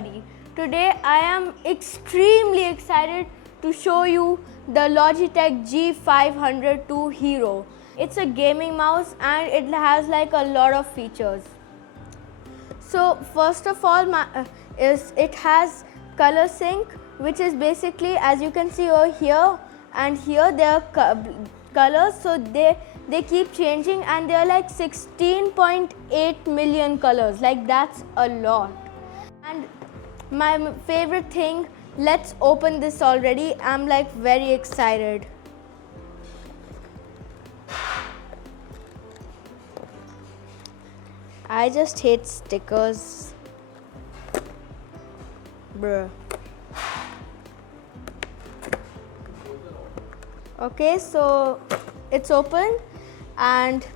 everybody. Today I am extremely excited to show you the Logitech G502 HERO. It's a gaming mouse and it has like a lot of features. So first of all, it has color sync, which is basically, as you can see over here and here, they are colors, so they keep changing, and they are like 16.8 million colors. Like, that's a lot. And my favorite thing, let's open this already. I'm like very excited. I just hate stickers. Bruh. Okay, so it's open, and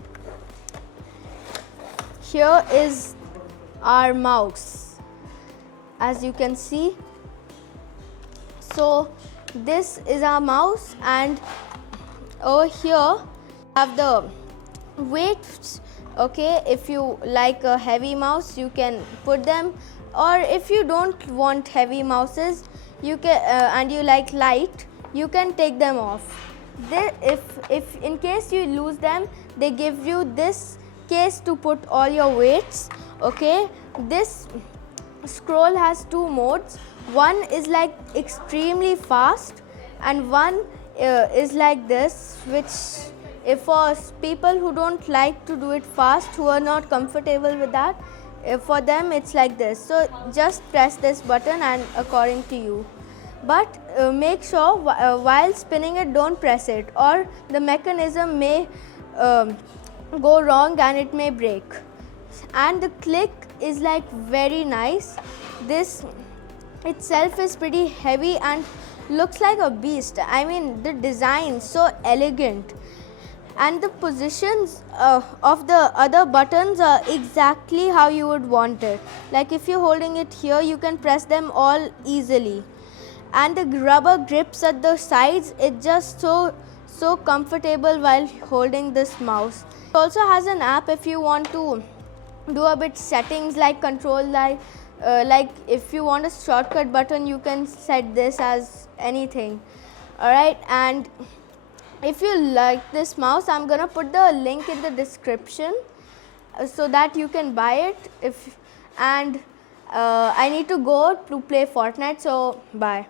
here is our mouse, as you can see. So this is our mouse, and over here have the weights. Okay, if you like a heavy mouse, you can put them, or if you don't want heavy mouses, you can and you like light, you can take them off. If in case you lose them, they give you this case to put all your weights. Okay, this scroll has two modes. One is like extremely fast, and one is like this, which if for people who don't like to do it fast, who are not comfortable with that, for them it's like this. So just press this button and according to you. But make sure while spinning it, don't press it, or the mechanism may go wrong and it may break. And the click is like very nice. This itself is pretty heavy and looks like a beast. I mean, the design so elegant, and the positions of the other buttons are exactly how you would want it. Like if you're holding it here, you can press them all easily. And the rubber grips at the sides, it's just so comfortable while holding this mouse. It also has an app if you want to do a bit settings like control, like if you want a shortcut button, you can set this as anything. Alright, and if you like this mouse, I'm gonna put the link in the description so that you can buy it. I need to go to play Fortnite, so bye.